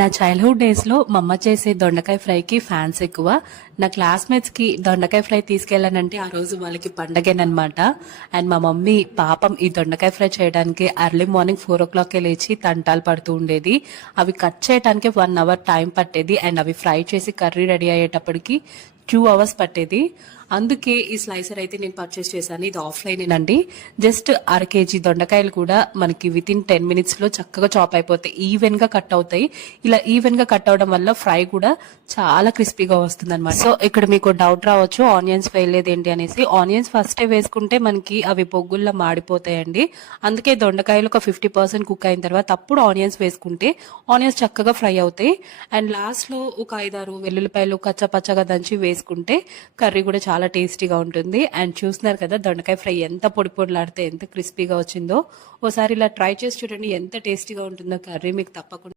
నా childhood days లో మా అమ్మ చేసే దొండకాయ ఫ్రైకి ఫ్యాన్స్ ఎక్కువ. నా క్లాస్మేట్స్ కి దొండకాయ ఫ్రై తీసుకెళ్లానంటే ఆ రోజు వాళ్ళకి పండగేనమాట. అండ్ మా మమ్మీ పాపం ఈ దొండకాయ ఫ్రై చేయడానికి ఎర్లీ మార్నింగ్ 4 o'clock లేచి తంటాలు పడుతూ ఉండేది. అవి కట్ చేయడానికి 1 hour టైం పట్టేది. అండ్ అవి ఫ్రై చేసి కర్రీ రెడీ అయ్యేటప్పటికి 2 hours పట్టేది. అందుకే ఈ స్లైసర్ అయితే నేను పర్చేస్ చేశాను. ఇది ఆఫ్లైనేనండి. జస్ట్ 1/2 kg దొండకాయలు కూడా మనకి వితిన్ 10 minutes లో చక్కగా చాప్ అయిపోతాయి. ఈవెన్ గా కట్ అవుతాయి. ఇలా ఈవెన్ గా కట్ అవడం వల్ల ఫ్రై కూడా చాలా క్రిస్పీగా వస్తుంది అనమాట. సో ఇక్కడ మీకు డౌట్ రావచ్చు, ఆనియన్స్ వేయలేదేంటి అనేసి. ఆనియన్స్ ఫస్టే వేసుకుంటే మనకి అవి పొగ్గుల్లో మాడిపోతాయండి. అందుకే దొండకాయలు ఒక 50% కుక్ అయిన తర్వాత అప్పుడు ఆనియన్స్ వేసుకుంటే ఆనియన్స్ చక్కగా ఫ్రై అవుతాయి. అండ్ లాస్ట్ లో ఒక 5-6 వెల్లుల్లిపాయలు కచ్చపచ్చగా దంచి వేసుకుంటే కర్రీ కూడా చాలా టేస్టీగా ఉంటుంది. అండ్ చూస్తున్నారు కదా దొండకాయ ఫ్రై ఎంత పొడి పొడిలాడితే ఎంత క్రిస్పీగా వచ్చిందో. ఓసారి ఇలా ట్రై చేసి చూడండి, ఎంత టేస్టీగా ఉంటుందో కర్రీ మీకు తప్పకుండా